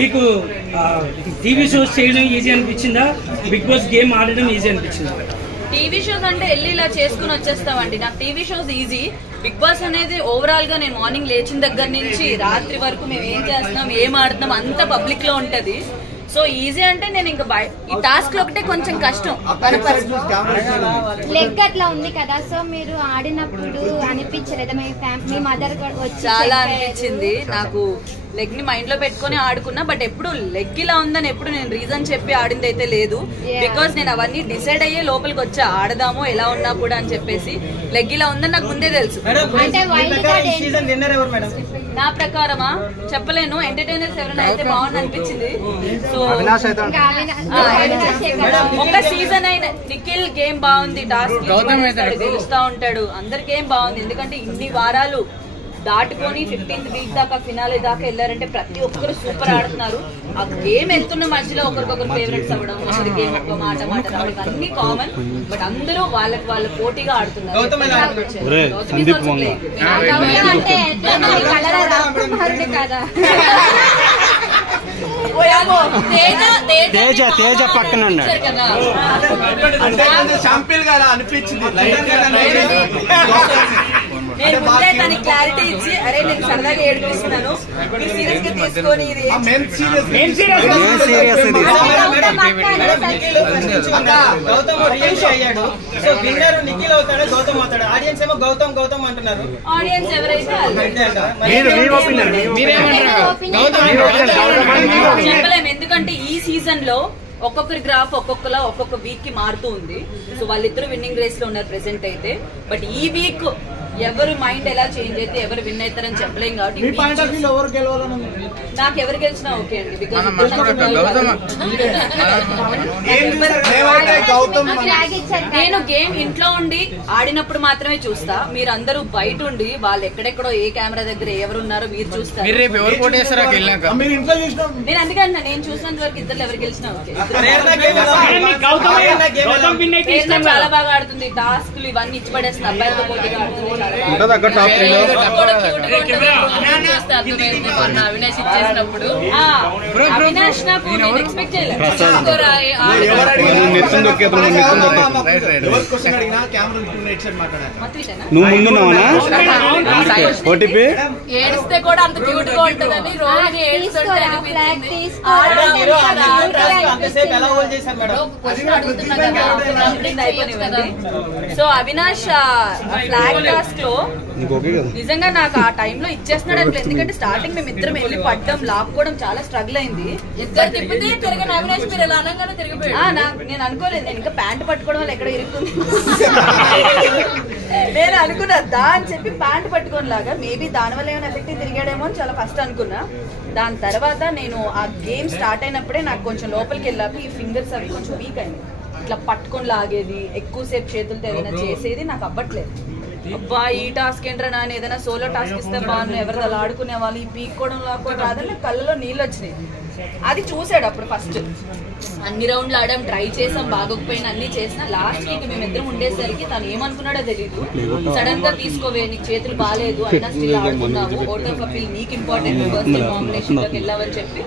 మీకు TV shows చేయడం easy అనిపించిందా? బిగ్ బాస్ గేమ్ ఆడడం ఈజీ అనిపించిందా? టీవీ షోస్ అంటే వెళ్ళి ఇలా చేసుకుని వచ్చేస్తామండి. నాకు TV shows easy. Bigg Boss అనేది ఓవరాల్ గా నేను మార్నింగ్ లేచిన దగ్గర నుంచి రాత్రి వరకు మేము ఏం చేస్తున్నాం, ఏం ఆడుతున్నాం అంతా పబ్లిక్ లో ఉంటది. సో ఈజీ అంటే నేను ఇంకా ఈ టాస్క్ లో ఒకటే కొంచెం కష్టం. లెగ్ అట్లా ఉంది కదా, సో మీరు ఆడినప్పుడు అనిపించలేదా మీ మదర్ చాలా అనిపించింది. నాకు లెగ్ ని మైండ్ లో పెట్టుకుని ఆడుకున్నా, బట్ ఎప్పుడు లెగ్ ఇలా ఉందని ఎప్పుడు నేను రీజన్ చెప్పి ఆడింది అయితే లేదు. బికాస్ నేను అవన్నీ డిసైడ్ అయ్యే లోపలికి వచ్చా, ఆడదాము ఎలా ఉన్నా కూడా అని చెప్పేసి. లెగ్ ఇలా ఉందని నాకు ముందే తెలుసు. నా ప్రకారమా చెప్పలేను, ఎంటర్టైనర్స్ ఎవరైనా అయితే బాగుంది అనిపించింది. సో ఒక సీజన్ అయిన నిఖిల్ గేమ్ బాగుంది, టాస్క్ గెలుస్తా ఉంటాడు, అందరి గేమ్ బాగుంది. ఎందుకంటే ఇన్ని వారాలు దాటుకొని 15th వీక్ దాకా ఫినాలే దాకా వెళ్ళారంటే ప్రతి ఒక్కరు సూపర్ ఆడుతున్నారు. ఆ గేమ్ వెళ్తున్న మధ్యలో ఒకరికొకరు ఫేవరెట్స్ అవ్వడం, నెక్స్ట్ గేమ్ ఒక మాట రావడం అన్ని కామన్. బట్ అందరూ వాళ్ళకి వాళ్ళు పోటీగా ఆడుతున్నారు. తేజ పక్కన నేను ముందే తనకి క్లారిటీ ఇచ్చి, అరే నేను సరదాగా ఏడిపిస్తున్నాను, మీరు సీరియస్ గా తీసుకొని ఆడియన్స్ ఎవరైతే చెప్పలేము. ఎందుకంటే ఈ సీజన్ లో ఒక్కొక్కరి గ్రాఫ్ ఒక్కొక్కలా ఒక్కొక్క వీక్ కి మారుతూ ఉంది. సో వాళ్ళిద్దరు విన్నింగ్ రేస్ లో ఉన్నారు ప్రెసెంట్ అయితే. బట్ ఈ వీక్ ఎవరు మైండ్ ఎలా చేంజ్ అయితే ఎవరు విన్ అవుతారని చెప్పలేం. కాబట్టి నాకు ఎవరు గెలిచినా ఓకే అండి. బికాస్ నేను గేమ్ ఇంట్లో ఉండి ఆడినప్పుడు మాత్రమే చూస్తా. మీరు అందరూ బయట ఉండి వాళ్ళు ఎక్కడెక్కడో ఏ కెమెరా దగ్గర ఎవరున్నారో మీరు చూస్తారు. నేను అందుకన్నా నేను చూసినంత వరకు ఇద్దరు ఎవరు గెలిచినా ఓకే. చాలా బాగా ఆడుతుంది, టాస్క్లు ఇవన్నీ ఇచ్చి పడేస్తుంది, అబ్బాయిలతో పోటీగా ఆడుతుంది. అవినాష్ నాకు నేను ఎక్స్పెక్ట్ చేయలేదు. ఏడిస్తే కూడా అంత క్యూట్ గా ఉంటుందని రోజు సో అవినాష్ ఫ్లాగ్ టాస్క్ లో నిజంగా నాకు ఆ టైంలో ఇచ్చేస్తున్నాడు అంటే. ఎందుకంటే స్టార్టింగ్ మేము ఇద్దరం వెళ్ళి పడ్డం లాక్కోవడం చాలా స్ట్రగుల్ అయింది. నేను అనుకోలేదు, నేను ఇంకా ప్యాంట్ పట్టుకోవడం వల్ల ఎక్కడ ఇరుక్కుంది నేను అనుకున్నా దా అని చెప్పి ప్యాంట్ పట్టుకోని లాగా మేబీ దానివల్ల ఏమైనా ఎఫెక్ట్ తిరిగాడేమో అని చాలా ఫస్ట్ అనుకున్నా. దాని తర్వాత నేను ఆ గేమ్ స్టార్ట్ అయినప్పుడే నాకు కొంచెం లోపలికి వెళ్ళాక ఈ ఫింగర్స్ అవి కొంచెం వీక్ అయింది. ఇట్లా పట్టుకొని లాగేది, ఎక్కువసేపు చేతులతో ఏదైనా చేసేది నాకు అవ్వట్లేదు. అబ్బా ఈ టాస్క్ ఏంట్రా నాని, ఏదైనా సోలో టాస్క్ ఇస్తే బాగున్నాను, ఎవరు అలా ఆడుకునే వాళ్ళు ఈ పీక్కోవడం లాక్కోవడం రాదని కళ్ళలో నీళ్ళు వచ్చినాయి. అది చూసాడు అప్పుడు ఫస్ట్. అన్ని రౌండ్లు ఆడాం, ట్రై చేసాం, బాగోకపోయినా అన్ని చేసినా లాస్ట్ వీక్ మేమిద్దరం ఉండేసరికి తను ఏమనుకున్నాడో తెలీదు. సడన్ గా తీసుకోవే నీకు చేతులు బాగాలేదు అయినా స్టిల్ ఆడుతున్నావు, ఓట్ ఆఫ్ అపీల్ నీకు ఇంపార్టెంట్, ఫస్ట్ కాంబినేషన్ లోకి వెళ్ళావని చెప్పి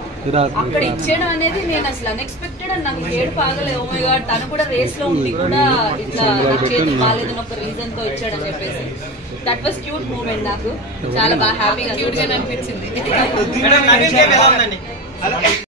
అక్కడ ఇచ్చేయడం అనేది నేను అసలు అన్ఎక్స్పెక్టెడ్. అని నాకు ఏడు పాగలేదు. ఓ మై గాడ్, తను కూడా రేస్ లో ఉంది కూడా ఇట్లా చేతులు బాగాలేదని ఒక రీజన్ తో ఇచ్చాడని చెప్పేసి. That was cute moment. నాకు చాలా బాగా హ్యాపీగా క్యూట్ గా అనిపించింది.